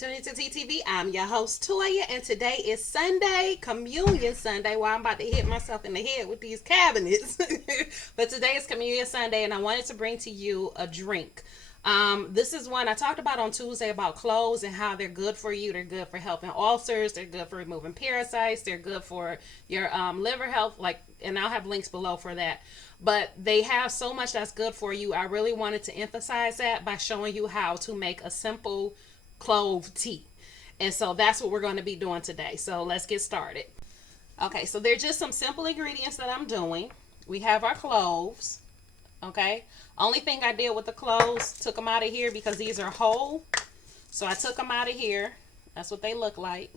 tuning into TTV. I'm your host, Toya, and today is Sunday, Communion Sunday, where I'm about to hit myself in the head with these cabinets. But today is Communion Sunday, and I wanted to bring to you a drink. This is one I talked about on Tuesday about cloves and how they're good for you. They're good for helping ulcers. They're good for removing parasites. They're good for your liver health. And I'll have links below for that. But they have so much that's good for you. I really wanted to emphasize that by showing you how to make a simple clove tea. And so that's what we're going to be doing today. So let's get started. Okay, so they're just some simple ingredients that I'm doing. We have our cloves. Okay, only thing I did with the cloves, took them out of here because these are whole. So I took them out of here. That's what they look like.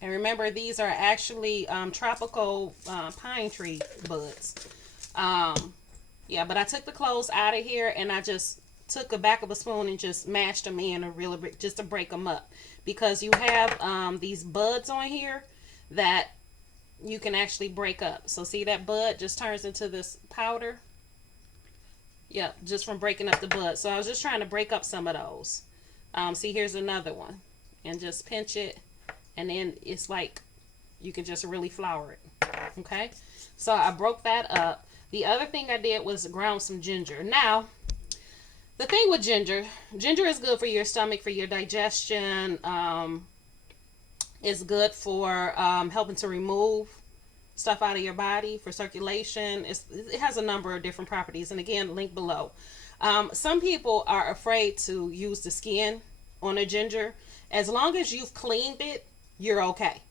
And remember, these are actually tropical pine tree buds. Yeah, but I took the cloves out of here and I just took the back of a spoon and just mashed them in a really bit just to break them up, because you have these buds on here that you can actually break up. So see, that bud just turns into this powder. Yep, just from breaking up the bud. So I was just trying to break up some of those. See, here's another one, and just pinch it, and then it's like you can just really flour it. Okay, so I broke that up. The other thing I did was ground some ginger. Now, the thing with ginger is good for your stomach, for your digestion. It's good for helping to remove stuff out of your body, for circulation. It has a number of different properties, and again, link below. Some people are afraid to use the skin on a ginger. As long as you've cleaned it, you're okay.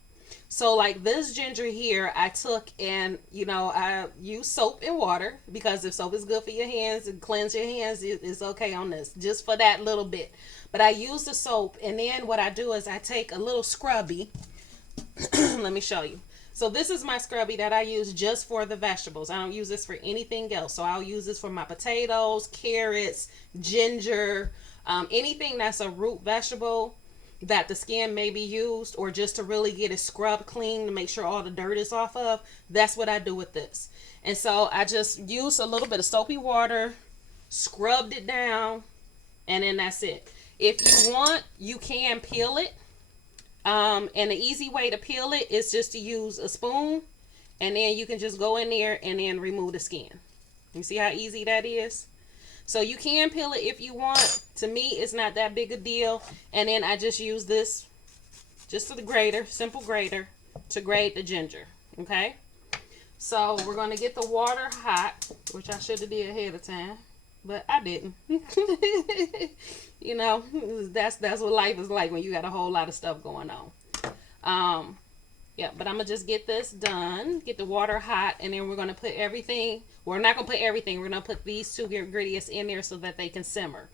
So like this ginger here, I took and, I use soap and water, because if soap is good for your hands and cleanse your hands, it's okay on this, just for that little bit. But I use the soap, and then what I do is I take a little scrubby. Let me show you. So this is my scrubby that I use just for the vegetables. I don't use this for anything else. So I'll use this for my potatoes, carrots, ginger, anything that's a root vegetable that the skin may be used, or just to really get it scrubbed clean to make sure all the dirt is off of. That's what I do with this. And so I just use a little bit of soapy water, scrubbed it down, and then that's it. If you want, you can peel it. And the easy way to peel it is just to use a spoon, and then you can just go in there and then remove the skin. You see how easy that is? So you can peel it if you want. To me, it's not that big a deal. And then I just use this, just to the grater, simple grater, to grate the ginger. Okay? So we're going to get the water hot, which I should have did ahead of time, but I didn't. That's what life is like when you got a whole lot of stuff going on. Yeah, but I'm going to just get this done, get the water hot, and then we're going to put everything. We're not going to put everything. We're going to put these two ingredients in there so that they can simmer.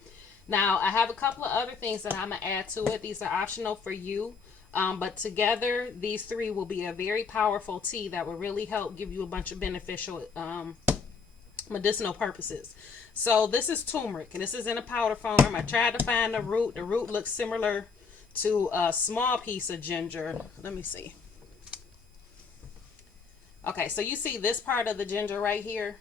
Now, I have a couple of other things that I'm going to add to it. These are optional for you. But together, these three will be a very powerful tea that will really help give you a bunch of beneficial medicinal purposes. So this is turmeric, and this is in a powder form. I tried to find the root. The root looks similar to a small piece of ginger. Let me see. Okay, so you see this part of the ginger right here?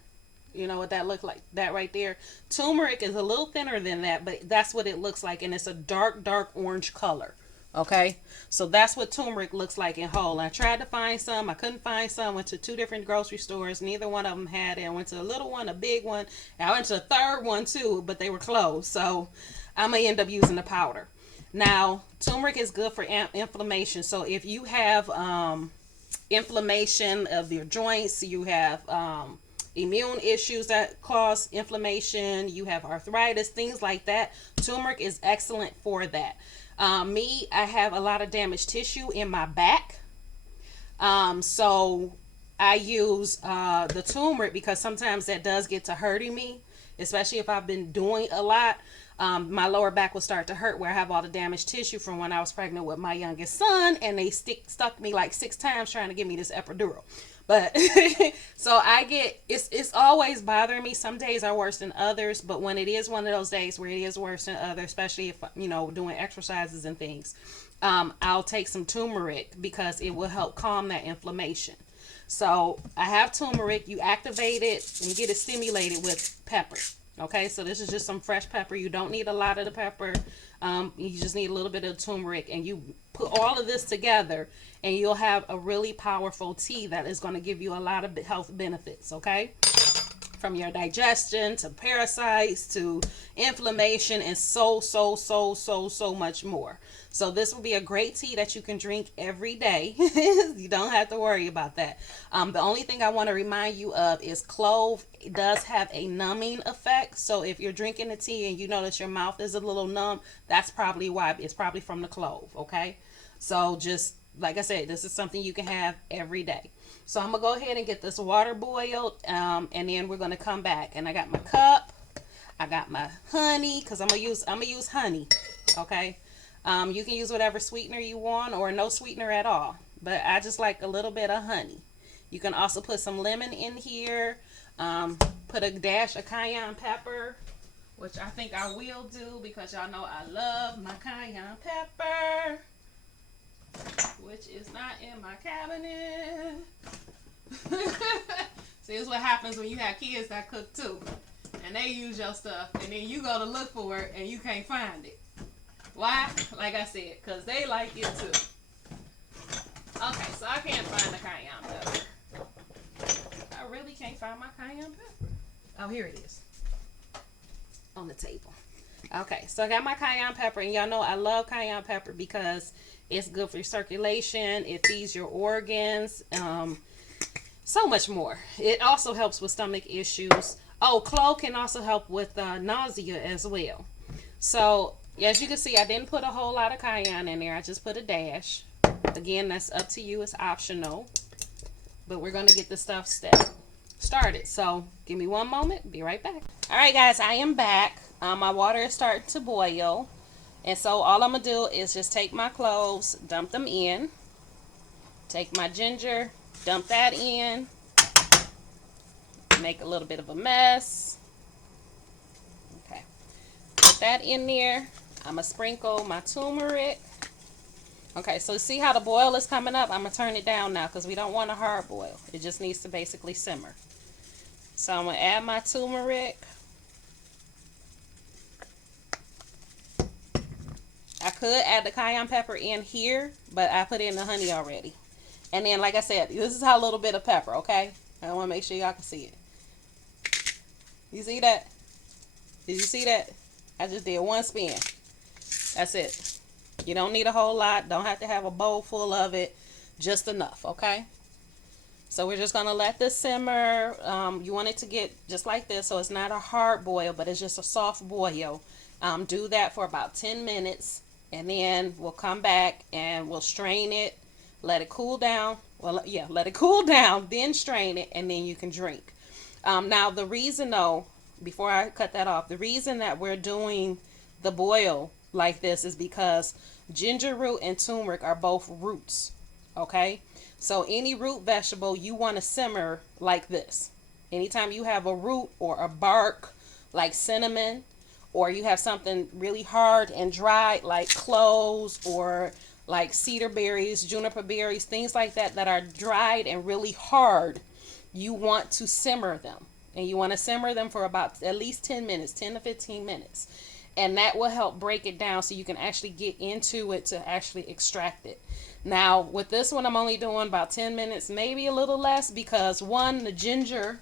You know what that looks like? That right there. Turmeric is a little thinner than that, but that's what it looks like, and it's a dark, dark orange color. Okay, so that's what turmeric looks like in whole. I tried to find some. I couldn't find some. Went to 2 different grocery stores. Neither one of them had it. I went to a little one, a big one. I went to a third one too, but they were closed. So I'm going to end up using the powder. Now, turmeric is good for inflammation. So if you have inflammation of your joints, you have immune issues that cause inflammation, you have arthritis, things like that, turmeric is excellent for that. I have a lot of damaged tissue in my back. So I use the turmeric because sometimes that does get to hurting me, especially if I've been doing a lot. My lower back will start to hurt where I have all the damaged tissue from when I was pregnant with my youngest son, and they stuck me like 6 times trying to give me this epidural. But so it's always bothering me. Some days are worse than others, but when it is one of those days where it is worse than others, especially if doing exercises and things, I'll take some turmeric because it will help calm that inflammation. So I have turmeric. You activate it and get it stimulated with pepper. Okay, so this is just some fresh pepper. You don't need a lot of the pepper. You just need a little bit of turmeric, and you put all of this together, and you'll have a really powerful tea that is going to give you a lot of health benefits. Okay, from your digestion to parasites to inflammation and so much more. So this will be a great tea that you can drink every day. You don't have to worry about that. The only thing I want to remind you of is clove does have a numbing effect. So if you're drinking the tea and you notice your mouth is a little numb, that's probably why. It's probably from the clove. Okay, so just like I said, this is something you can have every day. So I'm gonna go ahead and get this water boiled, and then we're gonna come back. And I got my cup, I got my honey, cause I'm gonna use honey. Okay, you can use whatever sweetener you want or no sweetener at all, but I just like a little bit of honey. You can also put some lemon in here, put a dash of cayenne pepper, which I think I will do because y'all know I love my cayenne pepper, which is not in my cabinet. See, this is what happens when you have kids that cook too, and they use your stuff, and then you go to look for it and you can't find it. Why? Like I said, because they like it too. Okay, so I can't find the cayenne pepper. I really can't find my cayenne pepper. Oh, here it is on the table. Okay, so I got my cayenne pepper, and y'all know I love cayenne pepper because it's good for your circulation. It feeds your organs. So much more. It also helps with stomach issues. Oh, clove can also help with nausea as well. So as you can see, I didn't put a whole lot of cayenne in there. I just put a dash. Again, that's up to you. It's optional. But we're going to get this stuff started. So give me one moment. Be right back. All right, guys, I am back. My water is starting to boil. And so all I'm going to do is just take my cloves, dump them in. Take my ginger, dump that in. Make a little bit of a mess. Okay. Put that in there. I'm going to sprinkle my turmeric. Okay, so see how the boil is coming up? I'm going to turn it down now because we don't want a hard boil. It just needs to basically simmer. So I'm going to add my turmeric. I could add the cayenne pepper in here, but I put in the honey already. And then, like I said, this is how a little bit of pepper, okay? I want to make sure y'all can see it. You see that? Did you see that? I just did one spin. That's it. You don't need a whole lot. Don't have to have a bowl full of it. Just enough, okay? So we're just going to let this simmer. You want it to get just like this, so it's not a hard boil, but it's just a soft boil. Do that for about 10 minutes, and then we'll come back and we'll strain it. Let it cool down. Well, yeah, let it cool down, then strain it, and then you can drink. Now, the reason, though, before I cut that off, the reason that we're doing the boil like this is because ginger root and turmeric are both roots, okay? So any root vegetable, you want to simmer like this. Anytime you have a root or a bark like cinnamon, or you have something really hard and dry like cloves or like cedar berries, juniper berries, things like that that are dried and really hard, you want to simmer them. And you want to simmer them for about at least 10 minutes, 10 to 15 minutes. And that will help break it down so you can actually get into it to actually extract it. Now, with this one, I'm only doing about 10 minutes, maybe a little less, because one, the ginger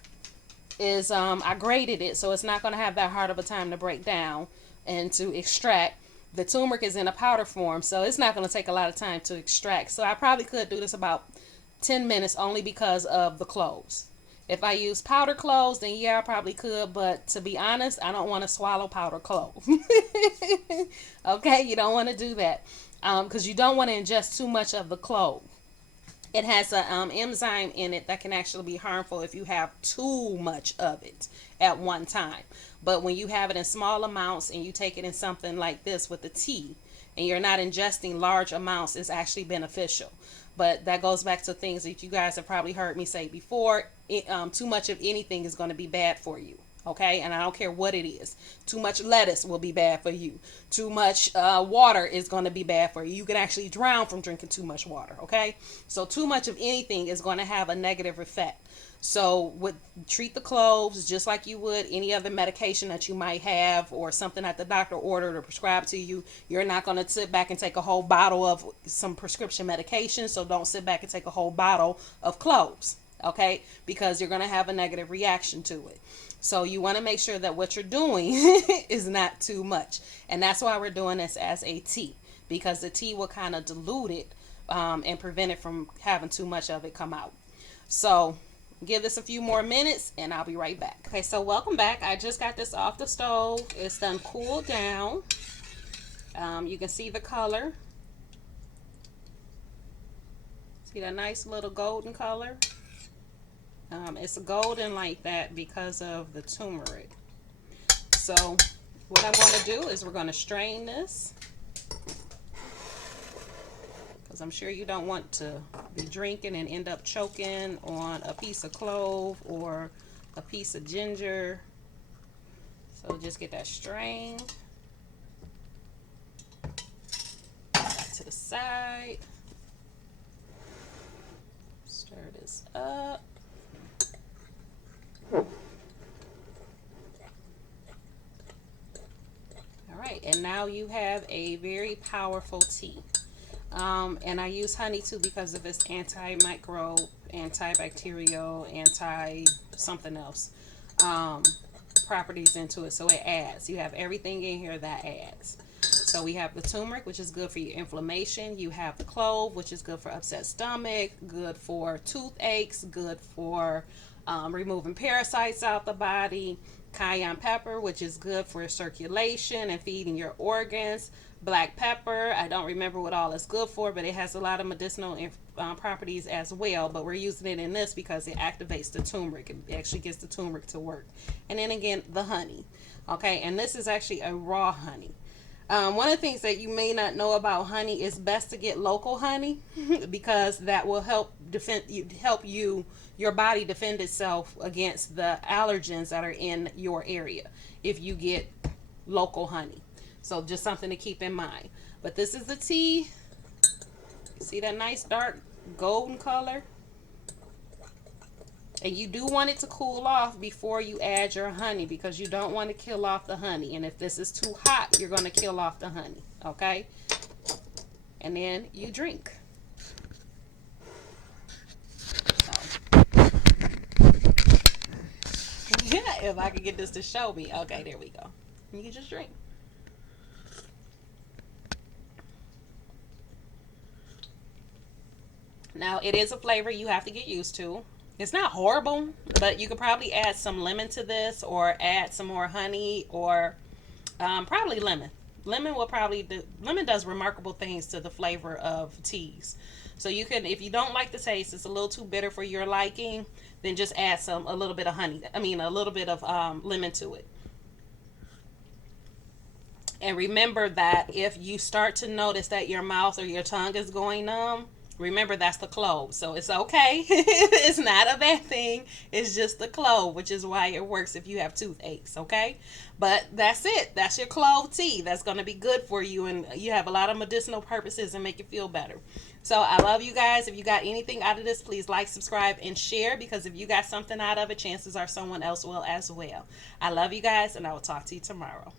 is, I grated it, so it's not going to have that hard of a time to break down and to extract. The turmeric is in a powder form, so it's not going to take a lot of time to extract. So I probably could do this about 10 minutes only because of the cloves. If I use powder cloves, then yeah, I probably could. But to be honest, I don't want to swallow powder clove. Okay, you don't want to do that because you don't want to ingest too much of the clove. It has an enzyme in it that can actually be harmful if you have too much of it at one time. But when you have it in small amounts and you take it in something like this with the tea, and you're not ingesting large amounts, it's actually beneficial. But that goes back to things that you guys have probably heard me say before. Too much of anything is going to be bad for you. Okay, and I don't care what it is. Too much lettuce will be bad for you. Too much water is going to be bad for you. You can actually drown from drinking too much water. Okay, so too much of anything is going to have a negative effect. So treat the cloves just like you would any other medication that you might have or something that the doctor ordered or prescribed to you. You're not going to sit back and take a whole bottle of some prescription medication, so don't sit back and take a whole bottle of cloves, okay? Because you're going to have a negative reaction to it. So you want to make sure that what you're doing is not too much. And that's why we're doing this as a tea, because the tea will kind of dilute it and prevent it from having too much of it come out. So give this a few more minutes and I'll be right back. Okay, so welcome back. I just got this off the stove. It's done cooled down. You can see the color. See that nice little golden color? It's golden like that because of the turmeric. So what I'm going to do is we're going to strain this, because I'm sure you don't want to be drinking and end up choking on a piece of clove or a piece of ginger. So just get that strained. Back to the side. Stir this up. Alright, and now you have a very powerful tea. And I use honey too because of its antimicrobe, antibacterial, anti something else properties into it. So it adds. You have everything in here that adds. So we have the turmeric, which is good for your inflammation. You have the clove, which is good for upset stomach, good for toothaches, good for removing parasites out the body. Cayenne pepper, which is good for circulation and feeding your organs. Black pepper, I don't remember what all it's good for, but it has a lot of medicinal properties as well. But we're using it in this because it activates the turmeric. It actually gets the turmeric to work. And then again, the honey. Okay, and this is actually a raw honey. One of the things that you may not know about honey is best to get local honey because that will help your body defend itself against the allergens that are in your area if you get local honey. So just something to keep in mind. But this is the tea. See that nice dark golden color? And you do want it to cool off before you add your honey because you don't want to kill off the honey. And if this is too hot, you're going to kill off the honey. Okay? And then you drink. So. Yeah, if I could get this to show me. Okay, there we go. You can just drink. Now, it is a flavor you have to get used to. It's not horrible, but you could probably add some lemon to this or add some more honey or probably lemon. Lemon does remarkable things to the flavor of teas. So you can, if you don't like the taste, it's a little too bitter for your liking, then just add a little bit of honey. I mean, a little bit of lemon to it. And remember that if you start to notice that your mouth or your tongue is going numb, remember that's the clove. So it's okay. It's not a bad thing. It's just the clove, which is why it works if you have toothaches, okay? But that's it. That's your clove tea. That's going to be good for you, and you have a lot of medicinal purposes and make you feel better. So I love you guys. If you got anything out of this, please like, subscribe, and share, because if you got something out of it, chances are someone else will as well. I love you guys, and I will talk to you tomorrow.